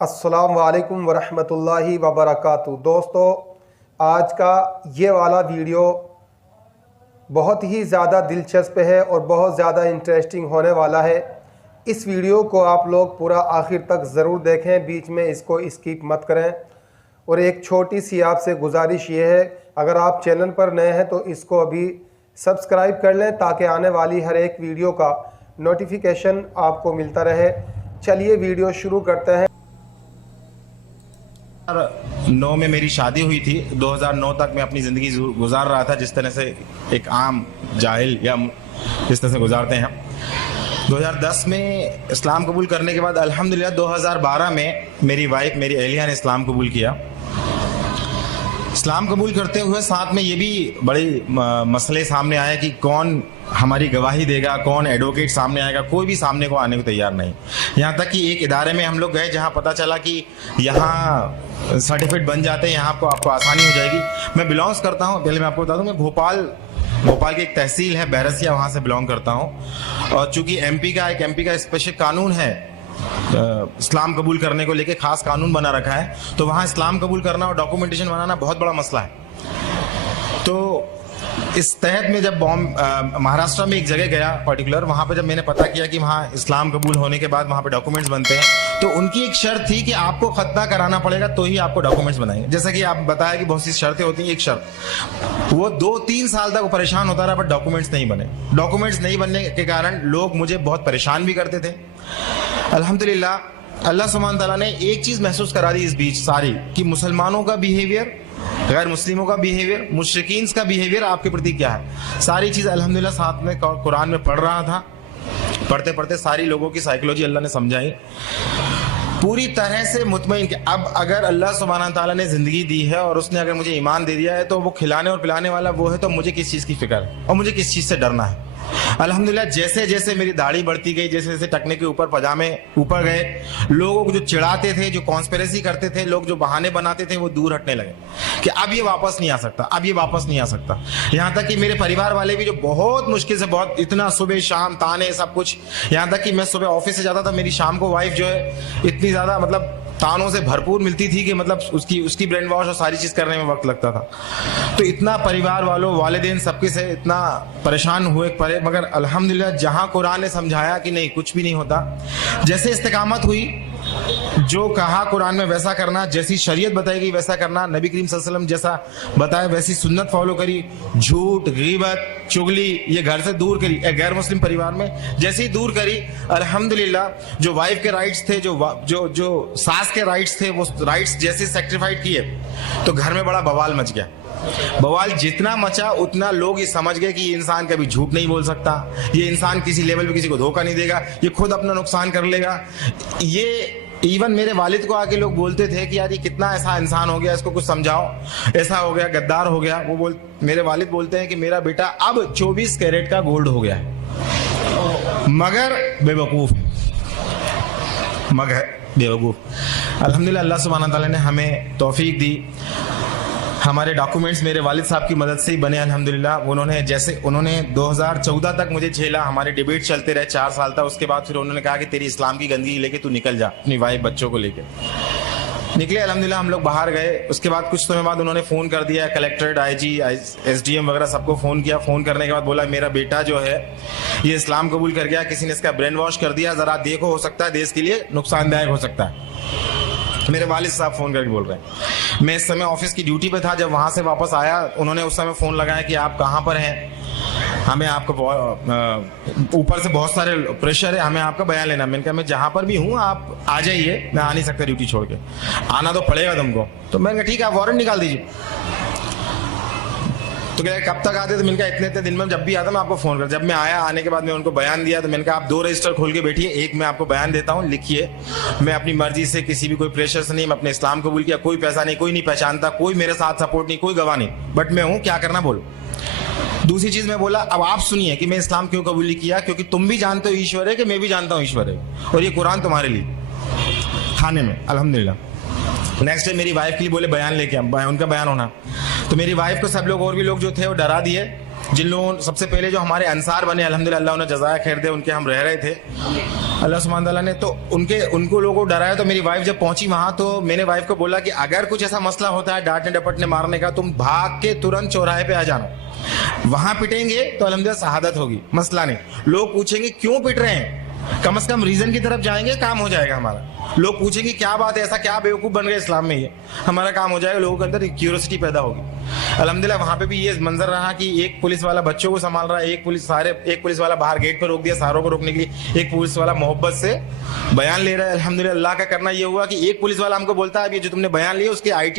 अस्सलाम वालेकुम वरहमतुल्लाहि वबरकातुहू। दोस्तों, आज का ये वाला वीडियो बहुत ही ज़्यादा दिलचस्प है और बहुत ज़्यादा इंटरेस्टिंग होने वाला है। इस वीडियो को आप लोग पूरा आखिर तक ज़रूर देखें, बीच में इसको स्किप मत करें। और एक छोटी सी आपसे गुजारिश ये है, अगर आप चैनल पर नए हैं तो इसको अभी सब्सक्राइब कर लें ताकि आने वाली हर एक वीडियो का नोटिफिकेशन आपको मिलता रहे। चलिए वीडियो शुरू करते हैं। 2009 में मेरी शादी हुई थी। 2009 तक मैं अपनी ज़िंदगी गुजार रहा था जिस तरह से एक आम जाहिल या जिस तरह से गुजारते हैं। 2010 में इस्लाम कबूल करने के बाद अल्हम्दुलिल्लाह 2012 में मेरी वाइफ, मेरी अहलिया ने इस्लाम कबूल किया। इस्लाम कबूल करते हुए साथ में ये भी बड़े मसले सामने आए कि कौन हमारी गवाही देगा, कौन एडवोकेट सामने आएगा। कोई भी सामने को आने को तैयार नहीं। यहाँ तक कि एक इदारे में हम लोग गए जहाँ पता चला कि यहाँ सर्टिफिकेट बन जाते हैं, यहाँ आपको आसानी हो जाएगी। मैं बिलोंग्स करता हूँ, पहले मैं आपको बता दूँ, मैं भोपाल की एक तहसील है बैरसिया, वहाँ से बिलोंग करता हूँ। और चूँकि एमपी का स्पेशल कानून है, इस्लाम कबूल करने को लेके खास कानून बना रखा है, तो वहाँ इस्लाम कबूल करना और डॉक्यूमेंटेशन बनाना बहुत बड़ा मसला है। तो इस तहत में जब महाराष्ट्र में एक जगह गया पर्टिकुलर, वहाँ पे जब मैंने पता किया कि वहाँ इस्लाम कबूल होने के बाद वहाँ पे डॉक्यूमेंट्स बनते हैं, तो उनकी एक शर्त थी कि आपको खतना कराना पड़ेगा तो ही आपको डॉक्यूमेंट्स बनाएंगे। जैसा कि आप बताया कि बहुत सी शर्तें होती हैं, एक शर्त वो 2-3 साल तक वो परेशान होता रहा बट डॉक्यूमेंट्स नहीं बने। डॉक्यूमेंट्स नहीं बनने के कारण लोग मुझे बहुत परेशान भी करते थे। अल्हम्दुलिल्लाह अल्लाह सुब्हान तआला ने एक चीज़ महसूस करा दी इस बीच सारी, कि मुसलमानों का बिहेवियर, गैर मुस्लिमों का बिहेवियर, मुशरिकीन का बिहेवियर आपके प्रति क्या है। सारी चीज़ अल्हम्दुलिल्लाह साथ में कुरान में पढ़ रहा था। पढ़ते पढ़ते सारी लोगों की साइकोलॉजी अल्लाह ने समझाई, पूरी तरह से मुतमईन कि अब अगर अल्लाह सुब्हान तआला ने ज़िंदगी दी है और उसने अगर मुझे ईमान दे दिया है तो वो खिलाने और पिलाने वाला वो है, तो मुझे किस चीज़ की फिक्र है और मुझे किस चीज़ से डरना है। अल्हम्दुलिल्लाह जैसे जैसे मेरी दाढ़ी बढ़ती गई, जैसे जैसे टकने के ऊपर पजामे ऊपर गए, लोगों को जो चिढ़ाते थे, जो कॉन्स्पिरेसी करते थे, लोग जो बहाने बनाते थे, वो दूर हटने लगे कि अब ये वापस नहीं आ सकता, अब ये वापस नहीं आ सकता। यहाँ तक कि मेरे परिवार वाले भी जो बहुत मुश्किल से, बहुत इतना सुबह शाम ताने सब कुछ, यहाँ तक कि मैं सुबह ऑफिस से जाता था, मेरी शाम को वाइफ जो है इतनी ज़्यादा मतलब तानों से भरपूर मिलती थी कि मतलब उसकी ब्रेन वॉश और सारी चीज़ करने में वक्त लगता था। तो इतना परिवार वालों, वालिदैन सबके से इतना परेशान हुए परे, मगर अल्हम्दुलिल्लाह जहाँ कुरान ने समझाया कि नहीं कुछ भी नहीं होता, जैसे इस्तिकामत हुई, जो कहा कुरान में वैसा करना, जैसी शरीयत बताई गई वैसा करना, नबी करीम सल्लल्लाहु अलैहि वसल्लम जैसा बताया वैसी सुन्नत फॉलो करी, झूठ, गीबत, चुगली ये घर से दूर करी, गैर मुस्लिम परिवार में जैसे ही दूर करी, अल्हम्दुलिल्लाह जो वाइफ के राइट्स थे, जो सास के राइट्स थे, वो राइट्स जैसे सेक्रीफाइड किए तो घर में बड़ा बवाल मच गया। बवाल जितना मचा उतना लोग ये समझ गए कि ये इंसान कभी झूठ नहीं बोल सकता, ये इंसान किसी लेवल पे किसी को धोखा नहीं देगा, ये खुद अपना नुकसान कर लेगा। ये इवन मेरे वालिद को आके लोग बोलते थे कि यार ये कितना ऐसा इंसान हो गया, इसको कुछ समझाओ, ऐसा हो गया, गद्दार हो गया। मेरे वालिद बोलते हैं कि मेरा बेटा अब 24 कैरेट का गोल्ड हो गया है, मगर बेवकूफ़। अल्हम्दुलिल्लाह अल्लाह सुब्हान तआला ने हमें तौफीक दी। हमारे डॉक्यूमेंट्स मेरे वालिद साहब की मदद से ही बने अल्हम्दुलिल्लाह। उन्होंने 2014 तक मुझे झेला, हमारे डिबेट चलते रहे 4 साल तक। उसके बाद फिर उन्होंने कहा कि तेरी इस्लाम की गंदगी लेके तू निकल जा, अपनी वाइफ बच्चों को लेके निकले। अल्हम्दुलिल्लाह हम लोग बाहर गए। उसके बाद कुछ समय बाद उन्होंने फ़ोन कर दिया, कलेक्ट्रेट, IG, SDM वगैरह सबको फ़ोन किया। फ़ोन करने के बाद बोला मेरा बेटा जो है ये इस्लाम कबूल कर गया, किसी ने इसका ब्रेन वॉश कर दिया, ज़रा देखो, हो सकता है देश के लिए नुकसानदायक हो सकता है। मेरे वालिद साहब फ़ोन करके बोल रहे हैं। मैं इस समय ऑफिस की ड्यूटी पे था। जब वहाँ से वापस आया, उन्होंने उस समय फ़ोन लगाया कि आप कहाँ पर हैं, हमें आपको ऊपर से बहुत सारे प्रेशर है, हमें आपका बयान लेना। मैंने कहा मैं जहाँ पर भी हूँ आप आ जाइए, मैं आ नहीं सकता ड्यूटी छोड़ के, आना तो पड़ेगा तुमको। तो मैंने कहा ठीक है, आप वारंट निकाल दीजिए। तो क्या कब तक आते? तो मैंने कहा इतने दिन में जब भी आता मैं आपको फ़ोन कर। जब मैं आया, आने के बाद मैं उनको बयान दिया, तो मैंने कहा आप 2 रजिस्टर खोल के बैठिए, एक मैं आपको बयान देता हूँ, लिखिए। मैं अपनी मर्जी से, किसी भी कोई प्रेशर से नहीं, मैं अपने इस्लाम कबूल किया, कोई पैसा नहीं, कोई नहीं पहचानता, कोई मेरे साथ सपोर्ट नहीं, कोई गवाह नहीं, बट मैं हूँ, क्या करना बोलो। दूसरी चीज़ मैं बोला, अब आप सुनिए कि मैं इस्लाम क्यों कबूल किया, क्योंकि तुम भी जानते हो ईश्वर है, कि मैं भी जानता हूँ ईश्वर है, और ये कुरान तुम्हारे लिए खाने में। अल्हम्दुलिल्लाह नेक्स्ट डे मेरी वाइफ के लिए बोले बयान लेके आ, उनका बयान होना। तो मेरी वाइफ को सब लोग और भी लोग जो थे वो डरा दिए। जिन लोगों सबसे पहले जो हमारे अंसार बने, अल्हम्दुलिल्लाह अल्लाह उन्हें जज़ाया खैर दे, उनके हम रह रहे थे, अल्लाह सुब्हान ताला ने तो उनको लोगों को डराया। तो मेरी वाइफ जब पहुंची वहां तो मैंने वाइफ को बोला कि अगर कुछ ऐसा मसला होता है डांटने डपटने मारने का, तुम भाग के तुरंत चौराहे पे आ जाना, वहां पिटेंगे तो अल्हम्दुलिल्लाह शहादत होगी, मसला नहीं। लोग पूछेंगे क्यों पिट रहे हैं, कम से कम रीजन की तरफ जाएंगे, काम हो जाएगा हमारा। लोग पूछेंगे क्या बात है, ऐसा क्या बेवकूफ बन गए इस्लाम में, ये हमारा काम हो जाएगा, लोगों के अंदर क्यूरियोसिटी पैदा होगी। अल्हम्दुलिल्लाह वहां पे भी ये मंजर रहा कि एक पुलिस वाला बच्चों को संभाल रहा है, एक पुलिस वाला बाहर गेट पर रोक दिया सारों को रोकने के लिए, एक पुलिस वाला मोहब्बत से बयान ले रहा है। अल्हम्दुलिल्लाह अल्लाह का करना ये हुआ कि एक पुलिस वाला हमको बोलता है अब ये जो तुमने बयान लिया उसके IT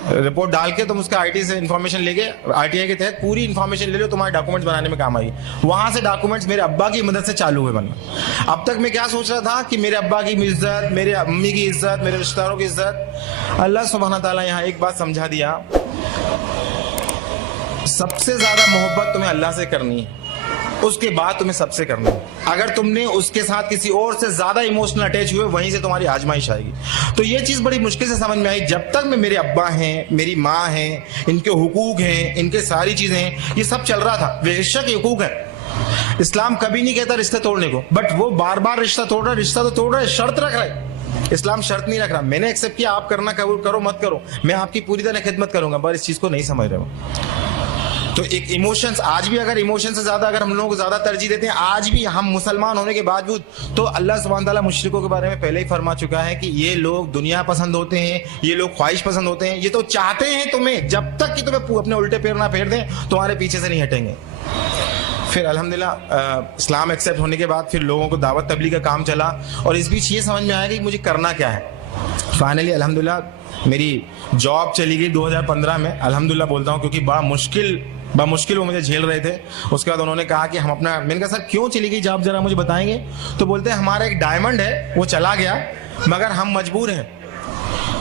रिपोर्ट डाल के तुम उसका IT से इन्फॉर्मेशन लेके RTI के तहत पूरी इन्फॉर्मेशन ले लो, तुम्हारे डॉक्यूमेंट्स बनाने में काम आई। वहां से डॉक्यूमेंट्स मेरे अब्बा की मदद से चालू हुए बनना। अब तक मैं क्या सोच रहा था कि मेरे अब्बा की इज्जत, मेरे अम्मी की इज्जत, मेरे रिश्तेदारों की इज्जत। अल्लाह सुब्हान ताला यहाँ एक बात समझा दिया, सबसे ज्यादा मोहब्बत तुम्हें अल्लाह से करनी है, उसके बाद तुम्हें सबसे करना है। अगर तुमने उसके साथ किसी और से ज्यादा इमोशनल अटैच हुए, वहीं से तुम्हारी आजमाइश आएगी। तो ये चीज बड़ी मुश्किल से समझ में आई। जब तक मैं मेरे अब्बा हैं, मेरी माँ हैं, इनके हुकूक हैं, इनके सारी चीजें हैं, ये सब चल रहा था। बेशक हुकूक है, इस्लाम कभी नहीं कहता रिश्ते तोड़ने को, बट वो बार बार रिश्ता तोड़ रहा है, रिश्ता तो तोड़ रहा है, शर्त रख रहा है। इस्लाम शर्त नहीं रख रहा। मैंने एक्सेप्ट किया, आप करना कबूल करो मत करो, मैं आपकी पूरी तरह खिदमत करूंगा, पर इस चीज को नहीं समझ रहे हो। तो एक इमोशंस, आज भी अगर इमोशन से ज्यादा अगर हम लोगों को ज्यादा तरजीह देते हैं, आज भी हम मुसलमान होने के बावजूद, तो अल्लाह सुब्हान ताला मुशरिकों के बारे में पहले ही फरमा चुका है कि ये लोग दुनिया पसंद होते हैं, ये लोग ख्वाहिश पसंद होते हैं, ये तो चाहते हैं तुम्हें, जब तक कि तुम्हें अपने उल्टे पैर ना फेर दें तुम्हारे पीछे से नहीं हटेंगे। फिर अल्हम्दुलिल्लाह इस्लाम एक्सेप्ट होने के बाद फिर लोगों को दावत तबलीग का काम चला, और इस बीच ये समझ में आया कि मुझे करना क्या है। फाइनली अल्हम्दुलिल्लाह मेरी जॉब चली गई 2015 में, अल्हम्दुलिल्लाह बोलता हूँ, क्योंकि बड़ा मुश्किल वो मुझे झेल रहे थे। उसके बाद उन्होंने कहा कि हम अपना, मैंने कहा सर क्यों चली गई जॉब, जरा मुझे बताएंगे। तो बोलते हैं हमारा एक डायमंड है वो चला गया, मगर हम मजबूर हैं।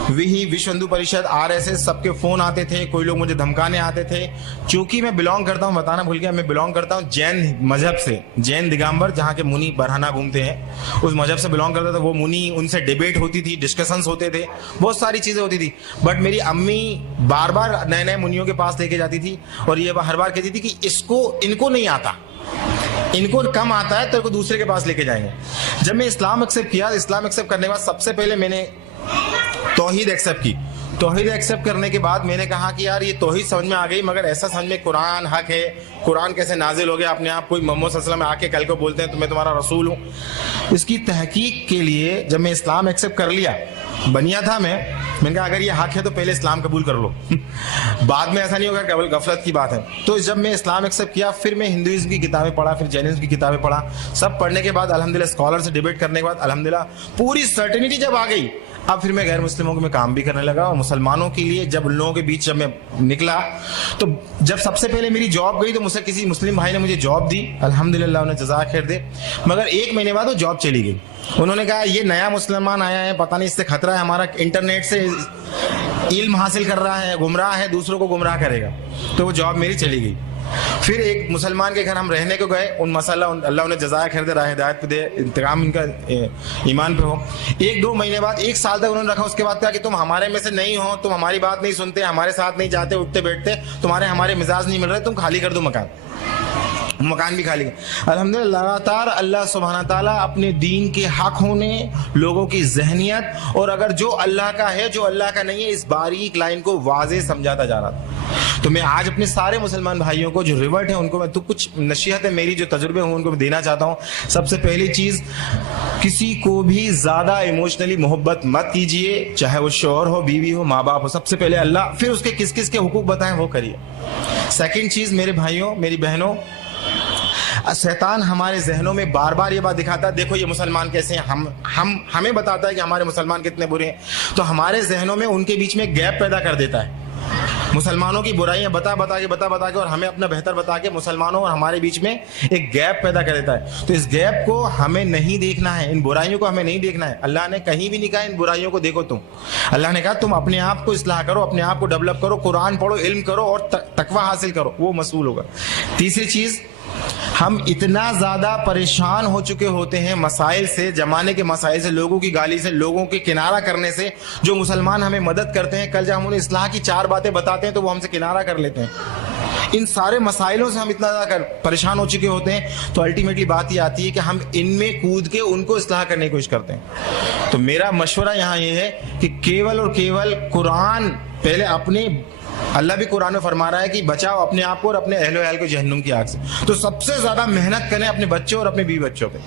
विश्व हिंदू परिषद RSS सबके फोन आते थे, कोई लोग मुझे धमकाने आते थे। चूंकि मैं बिलोंग करता हूँ, बताना भूल गया, मैं बिलोंग करता हूँ जैन मजहब से, जैन दिगंबर, जहाँ के मुनि बरहाना घूमते हैं, उस मजहब से बिलोंग करता था। वो मुनि, उनसे डिबेट होती थी, डिस्कशंस होते थे, बहुत सारी चीजें होती थी। बट मेरी अम्मी बार बार नए नए मुनियों के पास लेके जाती थी, और ये हर बार कहती थी कि इनको नहीं आता, इनको कम आता है, तो इनको दूसरे के पास लेके जाएंगे। जब मैं इस्लाम एक्सेप्ट किया, इस्लाम एक्सेप्ट करने के बाद सबसे पहले मैंने तौहीद एक्सेप्ट की। तौहीद एक्सेप्ट करने के बाद मैंने कहा कि यार ये तौहीद समझ में आ गई, मगर ऐसा समझ में कुरान हक है, कुरान कैसे नाजिल हो गया अपने आप, कोई मोहम्मद सल्लल्लाहु अलैहि वसल्लम आके कल को बोलते हैं तो मैं तुम्हारा रसूल हूँ। इसकी तहकीक के लिए जब मैं इस्लाम एक्सेप्ट कर लिया, बनिया था मैंने कहा अगर ये हक है तो पहले इस्लाम कबूल कर लो बाद में ऐसा नहीं होगा, केवल गफलत की बात है। तो जब मैं इस्लाम एक्सेप्ट किया, फिर मैं हिंदुइज्म की किताबें पढ़ा, फिर जैनिज्म की किताबें पढ़ा। सब पढ़ने के बाद अल्हम्दुलिल्लाह स्कॉलर से डिबेट करने के बाद अल्हम्दुलिल्लाह पूरी सर्टेनिटी जब आ गई, अब फिर मैं गैर मुस्लिमों में काम भी करने लगा। और मुसलमानों के लिए जब उन लोगों के बीच जब मैं निकला, तो जब सबसे पहले मेरी जॉब गई तो मुझसे किसी मुस्लिम भाई ने मुझे जॉब दी, अल्हम्दुलिल्लाह उन्हें जज़ा खैर दे। मगर 1 महीने बाद वो जॉब चली गई। उन्होंने कहा ये नया मुसलमान आया है, पता नहीं इससे खतरा है, हमारा इंटरनेट से इल्म हासिल कर रहा है, गुमराह है, दूसरों को गुमराह करेगा। तो वो जॉब मेरी चली गई। फिर एक मुसलमान के घर हम रहने को गए, उन मसाला अल्लाह उन्हें जज़ाया खैर दे, राह हिदायत पे दे, इंतकाम इनका ईमान पे हो। 1-2 महीने बाद, 1 साल तक उन्होंने रखा। उसके बाद कहा कि तुम हमारे में से नहीं हो, तुम हमारी बात नहीं सुनते, हमारे साथ नहीं जाते, उठते बैठते, हमारे मिजाज नहीं मिल रहे, तुम खाली कर दो मकान भी खाली। अल्हम्दुलिल्लाह लगातार अल्लाह सुब्हाना ताला अपने दीन के हक होने, लोगों की जहनियत, और अगर जो अल्लाह का है जो अल्लाह का नहीं है, इस बारीक लाइन को वाज़े समझाता जा रहा था। तो मैं आज अपने सारे मुसलमान भाइयों को जो रिवर्ट है उनको मैं तो कुछ नसीहतें मेरी जो तजुर्बे हूँ उनको मैं देना चाहता हूँ। सबसे पहली चीज, किसी को भी ज्यादा इमोशनली मोहब्बत मत कीजिए, चाहे वो शौहर हो, बीवी हो, माँ बाप हो। सबसे पहले अल्लाह, फिर उसके किस किस के हुकूक बताएं वो करिए। सेकंड चीज, मेरे भाइयों मेरी बहनों, शैतान हमारे जहनों में बार बार ये बात दिखाता है, देखो ये मुसलमान कैसे हैं, हमें बताता है कि हमारे मुसलमान कितने बुरे हैं। तो हमारे जहनों में उनके बीच में गैप पैदा कर देता है। मुसलमानों की बुराइयां बता बता के और हमें अपना बेहतर बता के मुसलमानों और हमारे बीच में एक गैप पैदा कर देता है। तो इस गैप को हमें नहीं देखना है, इन बुराइयों को हमें नहीं देखना है। अल्लाह ने कहीं भी नहीं कहा इन बुराइयों को देखो तुम। अल्लाह ने कहा तुम अपने आप को इस्लाह करो, अपने आप को डेवलप करो, कुरान पढ़ो, इल्म करो और तकवा हासिल करो, वो मसूल होगा। तीसरी चीज, हम इतना ज्यादा परेशान हो चुके होते हैं मसाइल से, जमाने के मसाइल से, लोगों की गाली से, लोगों के किनारा करने से। जो मुसलमान हमें मदद करते हैं, कल जब हम उन्हें इस्लाह की 4 बातें बताते हैं तो वो हमसे किनारा कर लेते हैं। इन सारे मसाइलों से हम इतना ज़्यादा परेशान हो चुके होते हैं, तो अल्टीमेटली बात ये आती है कि हम इनमें कूद के उनको इस्लाह करने की कोशिश करते हैं। तो मेरा मशवरा यहाँ ये है कि केवल और केवल कुरान पहले अपने, अल्लाह भी कुरान में फरमा रहा है कि बचाओ अपने आप को और अपने अहलो अहल को जहन्नुम की आग से। तो सबसे ज्यादा मेहनत करें अपने बच्चों और अपने बीवी बच्चों पे।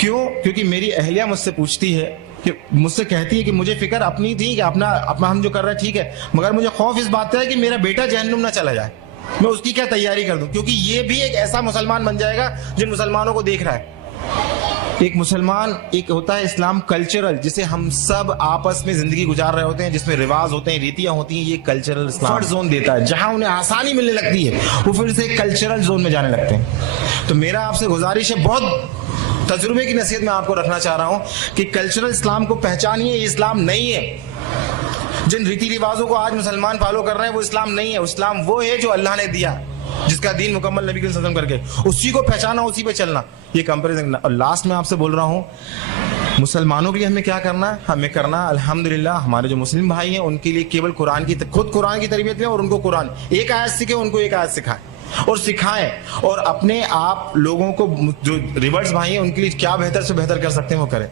क्यों? क्योंकि मेरी अहलिया मुझसे पूछती है कि, मुझसे कहती है कि मुझे फिक्र अपनी थी कि अपना हम जो कर रहे हैं ठीक है, मगर मुझे खौफ इस बात का है कि मेरा बेटा जहन्नुम ना चला जाए, मैं उसकी क्या तैयारी कर दूं, क्योंकि ये भी एक ऐसा मुसलमान बन जाएगा जिन मुसलमानों को देख रहा है। एक मुसलमान, एक होता है इस्लाम कल्चरल, जिसे हम सब आपस में जिंदगी गुजार रहे होते हैं, जिसमें रिवाज होते हैं, रीतियां होती हैं, ये कल्चरल इस्लाम जोन देता है। जहां उन्हें आसानी मिलने लगती है वो फिर से कल्चरल जोन में जाने लगते हैं। तो मेरा आपसे गुजारिश है, बहुत तजुर्बे की नसीहत मैं आपको रखना चाह रहा हूं कि कल्चरल इस्लाम को पहचानिए, ये इस्लाम नहीं है। जिन रीति रिवाजों को आज मुसलमान फॉलो कर रहे हैं वो इस्लाम नहीं है। इस्लाम वो है जो अल्लाह ने दिया, जिसका दीन मुकम्मल नबी सल्लल्लाहु अलैहि वसल्लम करके, उसी को पहचाना, उसी पे चलना, ये कंपैरिजन। और लास्ट में आपसे बोल रहा हूँ, मुसलमानों के लिए हमें क्या करना है? हमें करना अल्हम्दुलिल्लाह, हमारे जो मुस्लिम भाई हैं उनके लिए केवल खुद कुरान की तरबियत लें और उनको कुरान एक आयत सीखे, उनको एक आयत सिखाएं और सिखाएं, और अपने आप लोगों को जो रिवर्स भाई हैं उनके लिए क्या बेहतर से बेहतर कर सकते हैं वो करें।